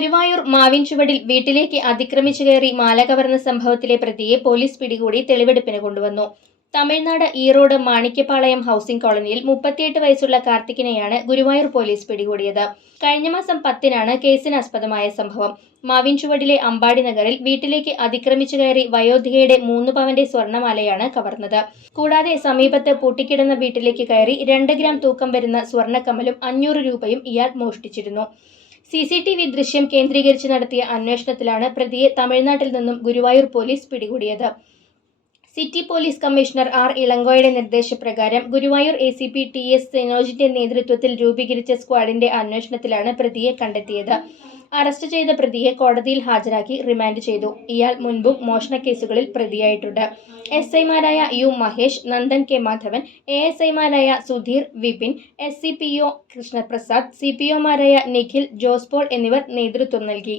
ഗുരുവായൂർ മാവിൻ ചുവടിൽ വീട്ടിലേക്ക് അതിക്രമിച്ചു കയറി മാല കവർന്ന സംഭവത്തിലെ പ്രതിയെ പോലീസ് പിടികൂടി തെളിവെടുപ്പിന് കൊണ്ടുവന്നു. തമിഴ്നാട് ഈറോഡ് മാണിക്യപാളയം ഹൗസിംഗ് കോളനിയിൽ മുപ്പത്തിയെട്ട് വയസ്സുള്ള കാർത്തികിനെയാണ് ഗുരുവായൂർ പോലീസ് പിടികൂടിയത്. കഴിഞ്ഞ മാസം പത്തിനാണ് കേസിനാസ്പദമായ സംഭവം. മാവിൻ ചുവടിലെ അമ്പാടി നഗറിൽ വീട്ടിലേക്ക് അതിക്രമിച്ചു കയറി വയോധികയുടെ മൂന്ന് പവന്റെ സ്വർണമാലയാണ് കവർന്നത്. കൂടാതെ സമീപത്ത് പൂട്ടിക്കിടന്ന വീട്ടിലേക്ക് കയറി രണ്ട് ഗ്രാം തൂക്കം വരുന്ന സ്വർണക്കമ്മലും അഞ്ഞൂറ് രൂപയും ഇയാൾ മോഷ്ടിച്ചിരുന്നു. സി സി ടി വി ദൃശ്യം കേന്ദ്രീകരിച്ച് നടത്തിയ അന്വേഷണത്തിലാണ് പ്രതിയെ തമിഴ്നാട്ടിൽ നിന്നും ഗുരുവായൂർ പോലീസ് പിടികൂടിയത്. സിറ്റി പോലീസ് കമ്മീഷണർ ആർ ഇളങ്കോയുടെ നിർദ്ദേശപ്രകാരം Guruvayur A C P T S സിനോജിന്റെ നേതൃത്വത്തിൽ രൂപീകരിച്ച സ്ക്വാഡിന്റെ അന്വേഷണത്തിലാണ് പ്രതിയെ കണ്ടെത്തിയത്. അറസ്റ്റ് ചെയ്ത പ്രതിയെ കോടതിയിൽ ഹാജരാക്കി റിമാൻഡ് ചെയ്തു. ഇയാൾ മുൻപും മോഷണ കേസുകളിൽ പ്രതിയായിട്ടുണ്ട്. എസ് ഐമാരായ U Mahesh Nandan K Madhavan A S ഐമാരായ Sudheer Vipin S C P O Krishnaprasad C P ഒമാരായ Nikhil ജോസ്പോൾ എന്നിവർ നേതൃത്വം നൽകി.